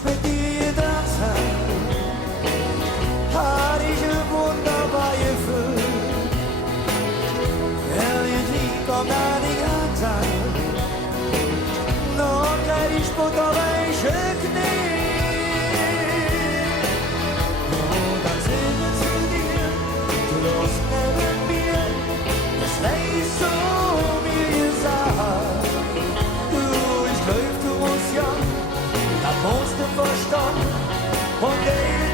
ich mit dir getanzt hab ich ein wunderbar Jeföhl. Irjendwie kommt an die Hand noch krät ich botterweiche und dann singe zu dir, du lochs nevven mir, das leis mir jesaat. Du, ich glaub, du musst ja, das mußte verstånd und